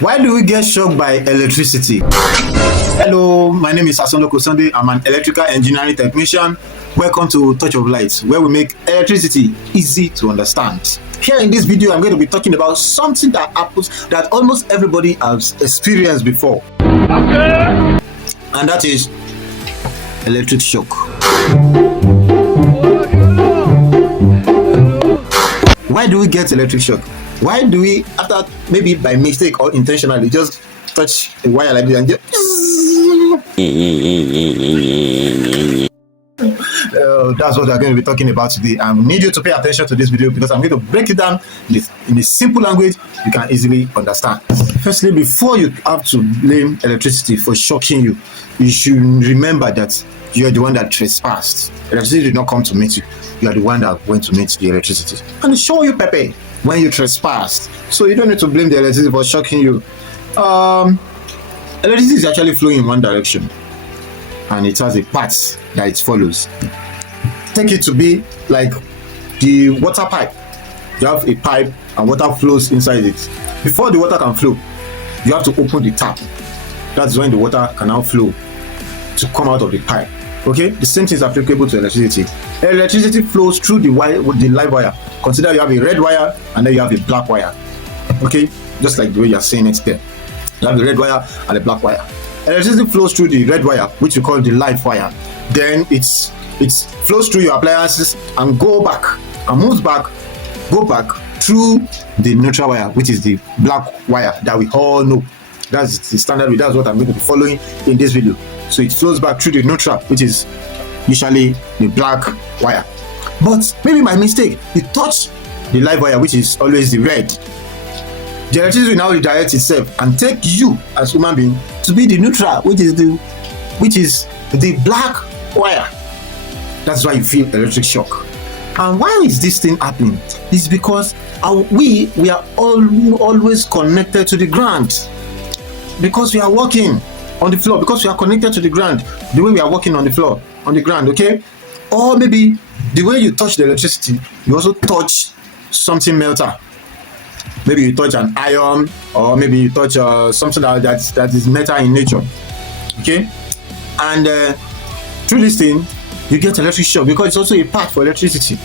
Why do we get shocked by electricity? Hello, my name is Asonoko Sunday. I'm an electrical engineering technician. Welcome to Touch of Light, where we make electricity easy to understand. Here in this video, I'm going to be talking about something that happens that almost everybody has experienced before. Okay. And that is electric shock. Why do we get electric shock? Why do we, after maybe by mistake or intentionally, just touch a wire like this and just that's what we're going to be talking about today. I need you to pay attention to this video because I'm going to break it down in a simple language you can easily understand. Firstly, before you have to blame electricity for shocking you, you should remember that you're the one that trespassed. Electricity did not come to meet you. You are the one that went to meet the electricity. And show you Pepe when you trespassed. So you don't need to blame the electricity for shocking you. Electricity is actually flowing in one direction, and it has a path that it follows. Take it to be like the water pipe. You have a pipe and water flows inside it. Before the water can flow, you have to open the tap. That's when the water can now flow to come out of the pipe. Okay, the same thing is applicable to electricity. Electricity flows through the wire with the live wire. Consider you have a red wire and then you have a black wire. Okay, just like the way you're saying it there. You have the red wire and the black wire. Electricity flows through the red wire, which we call the live wire. Then it flows through your appliances and go back and moves back, go back through the neutral wire, which is the black wire that we all know. That's the standard way. That's what I'm going to be following in this video. So it flows back through the neutral, which is usually the black wire. But maybe by mistake, you touch the live wire, which is always the red. The electricity will now redirect itself and take you as human being to be the neutral, which is the black wire. That's why you feel electric shock. And why is this thing happening? It's because we are always connected to the ground. Because we are walking on the floor, because we are connected to the ground, the way we are walking on the floor, on the ground, okay? Or maybe the way you touch the electricity, you also touch something melter. Maybe you touch an iron, or maybe you touch something that is metal in nature, okay? And through this thing, you get electric shock because it's also a path for electricity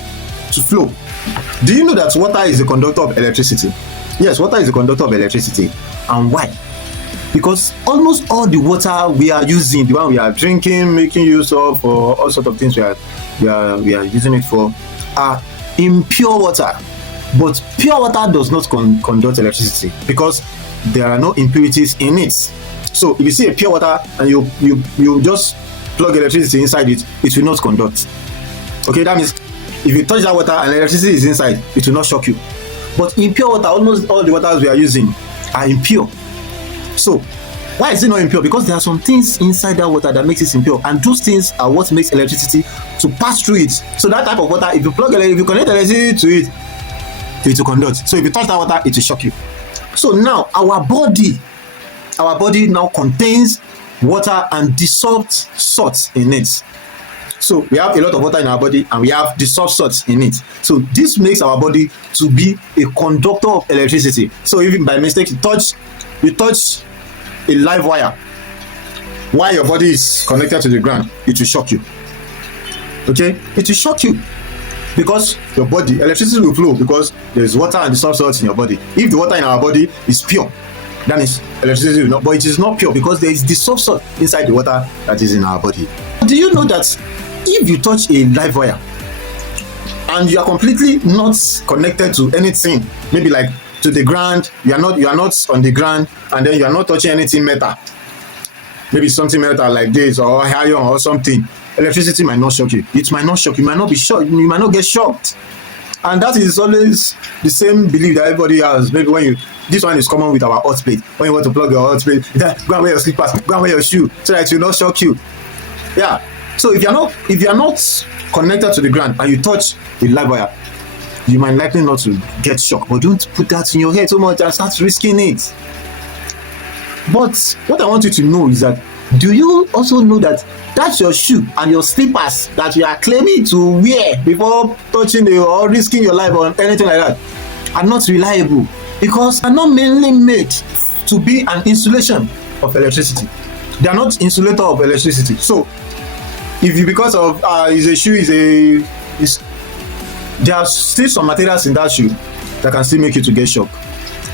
to flow. Do you know that water is a conductor of electricity? Yes, water is a conductor of electricity. And why? Because almost all the water we are using, the one we are drinking, making use of, for all sorts of things we are using it for, are impure water. But pure water does not conduct electricity because there are no impurities in it. So if you see a pure water and you just plug electricity inside it, it will not conduct. Okay, that means if you touch that water and electricity is inside, it will not shock you. But impure water, almost all the waters we are using are impure. So why is it not impure? Because there are some things inside that water that makes it impure, and those things are what makes electricity to pass through it. So that type of water, if you connect electricity to it, it will conduct. So if you touch that water, it will shock you. So now our body now contains water and dissolved salts in it. So we have a lot of water in our body and we have dissolved salts in it. So this makes our body to be a conductor of electricity. So even by mistake you touch a live wire while your body is connected to the ground, it will shock you. Okay, it will shock you because your body, electricity will flow because there is water and dissolved salts in your body. If the water in our body is pure, that means electricity will not, but it is not pure because there is dissolved salt inside the water that is in our body. Do you know that if you touch a live wire and you are completely not connected to anything, maybe like to the ground, you are not on the ground, and then you are not touching anything metal, maybe something metal like this or iron or something, electricity might not shock you. It might not shock you. You might not be shocked. You might not get shocked. And that is always the same belief that everybody has. Maybe this one is common with our hot plate. When you want to plug your hot plate, go and wear your slippers, go and wear your shoe, so that it will not shock you. Yeah. So if you are not connected to the ground and you touch the live wire, you might likely not to get shocked. But don't put that in your head so much and start risking it. But what I want you to know is that, do you also know that that's your shoe and your slippers that you are claiming to wear before touching or risking your life or anything like that are not reliable, because they're not mainly made to be an insulation of electricity. They are not insulator of electricity. So if you, because of is a shoe, there are still some materials in that shoe that can still make you to get shock.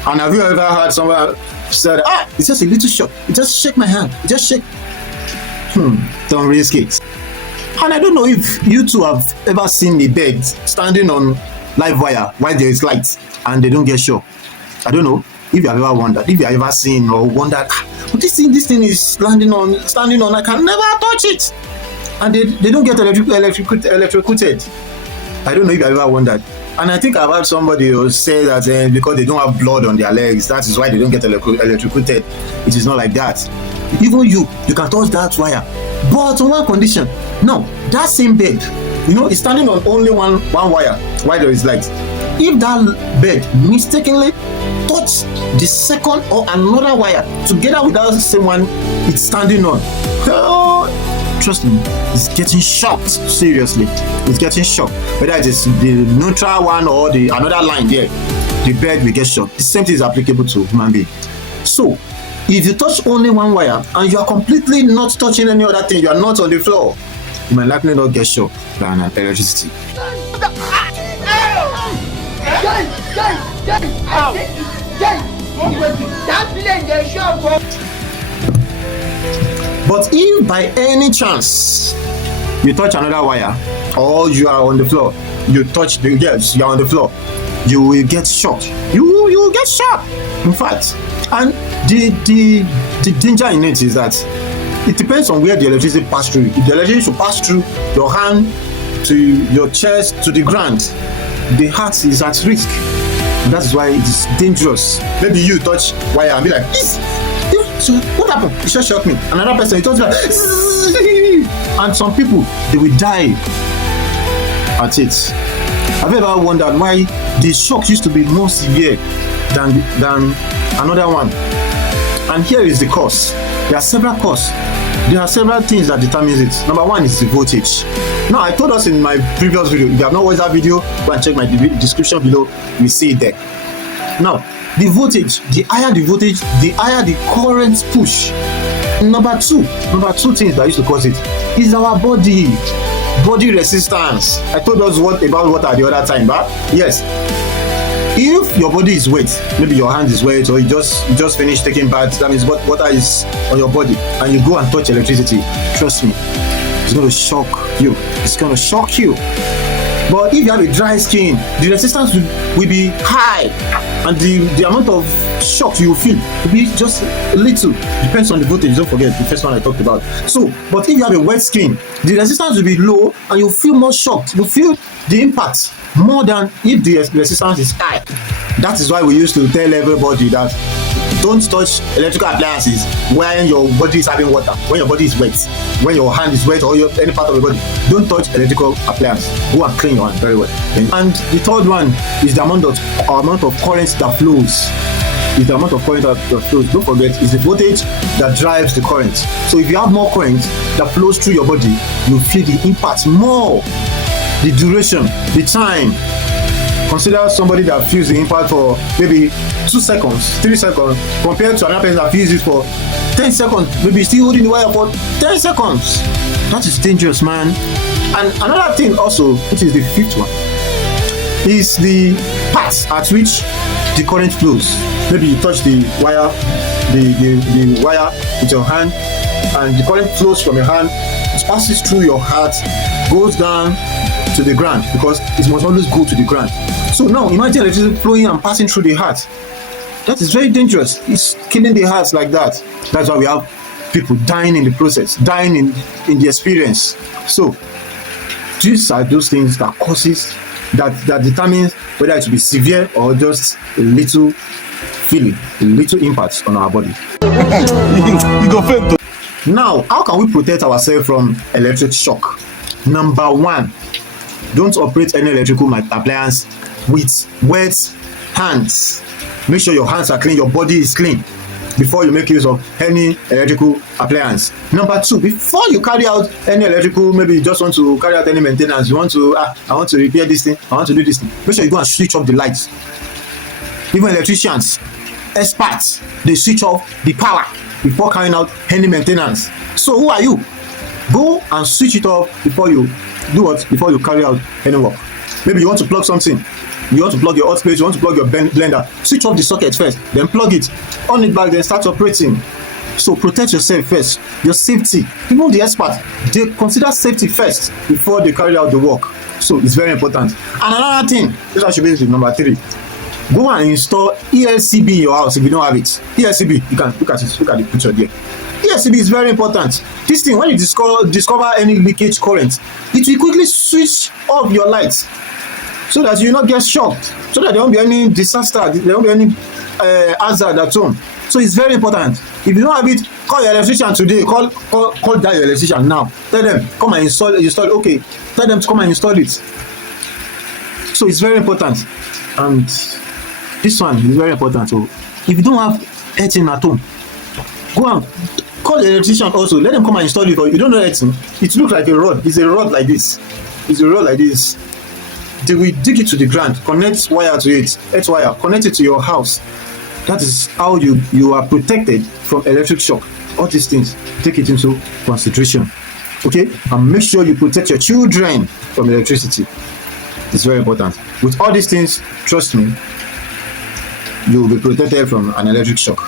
And have you ever heard someone said, it's just a little shock, it just shake my hand, it just shake? Don't risk it. And I don't know if you two have ever seen a bird standing on live wire while there is light and they don't get shock. I don't know if you have ever wondered, if you have ever seen or wondered, but this thing is standing on, I can never touch it, and they don't get electrocuted. I don't know if you have ever wondered. And I think I've heard somebody who say that because they don't have blood on their legs, that is why they don't get electrocuted. It is not like that. Even you can touch that wire, but on one condition. Now that same bed, is standing on only one wire while there is light. If that bed mistakenly touch the second or another wire together with that same one it's standing on, trust me, it's getting shocked. Seriously, it's getting shocked. Whether it is the neutral one or the another line there, the bed will get shocked. The same thing is applicable to human being. So if you touch only one wire and you are completely not touching any other thing, you are not on the floor, you might likely not get shocked by electricity. But if by any chance you touch another wire, or you are on the floor, you are on the floor, you will get shocked. You will get shocked. In fact, and the danger in it is that it depends on where the electricity pass through. If the electricity should pass through your hand to your chest to the ground, the heart is at risk. That is why it is dangerous. Maybe you touch wire and be like, so what happened? It just shocked me. Another person, he touched like, and some people, they will die at it. Have you ever wondered why the shock used to be more severe than another one? And here is the cause. There are several causes. There are several things that determines it. Number one is the voltage. Now, I told us in my previous video, if you have not watched that video, go and check my description below, you will see it there. Now, the voltage, the higher the voltage, the higher the current push. Number two things that used to cause it is our body resistance. I told us about water the other time, but yes, if your body is wet, maybe your hand is wet, or you just finished taking bath, that means water is on your body, and you go and touch electricity, trust me, it's going to shock you. It's going to shock you. But if you have a dry skin, the resistance will be high, and the amount of shock you will feel will be just a little. Depends on the voltage. Don't forget the first one I talked about. So, but if you have a wet skin, the resistance will be low, and you feel more shocked. You feel the impact more than if the resistance is high. That is why we used to tell everybody that don't touch electrical appliances when your body is having water, when your body is wet, when your hand is wet, or any part of your body. Don't touch electrical appliance. Go and clean your hand very well. And the third one is the amount of current that flows. Don't forget, it's the voltage that drives the current. So if you have more current that flows through your body, you feel the impact more. The duration, the time. Consider somebody that feels the impact for maybe 2 seconds, 3 seconds, compared to another person that feels it for 10 seconds, maybe still holding the wire for 10 seconds. That is dangerous, man. And another thing also, which is the fifth one, is the path at which the current flows. Maybe you touch the wire, the wire with your hand, and the current flows from your hand, it passes through your heart, goes down to the ground, because it must always go to the ground. So now imagine electricity flowing and passing through the heart. That is very dangerous. It's killing the hearts like that. That's why we have people dying in the process, dying in the experience. So these are those things that causes that determines whether it will be severe or just a little feeling, a little impact on our body. Now, how can we protect ourselves from electric shock? Number one, don't operate any electrical appliance with wet hands. Make sure your hands are clean, your body is clean before you make use of any electrical appliance. Number two, before you carry out any electrical, maybe you just want to carry out any maintenance, you want to, I want to repair this thing, I want to do this thing, make sure you go and switch off the lights. Even electricians, experts, they switch off the power before carrying out any maintenance. So who are you? Go and switch it off before you do what? Before you carry out any work. Maybe you want to plug something. You want to plug your hot plate, you want to plug your blender. Switch off the socket first, then plug it. On it back, then start operating. So protect yourself first. Your safety. Even the experts, they consider safety first before they carry out the work. So it's very important. And another thing, this should be number 3. Go and install ELCB in your house if you don't have it. ELCB, you can look at it, look at the picture there. ELCB is very important. This thing, when you discover any leakage current, it will quickly switch off your lights so that you will not get shocked, so that there won't be any disaster, there won't be any hazard at home. So it's very important. If you don't have it, call your electrician today. Call that your electrician now. Tell them come and install. Okay. Tell them to come and install it. So it's very important. And this one is very important. So if you don't have anything at home, go and call the electrician also. Let them come and install it. Or you don't know anything, it looks like a rod. It's a rod like this. It's a rod like this. They will dig it to the ground, connect wire to it, earth wire, connect it to your house. That is how you are protected from electric shock. All these things, take it into consideration. Okay? And make sure you protect your children from electricity. It's very important. With all these things, trust me, you will be protected from an electric shock.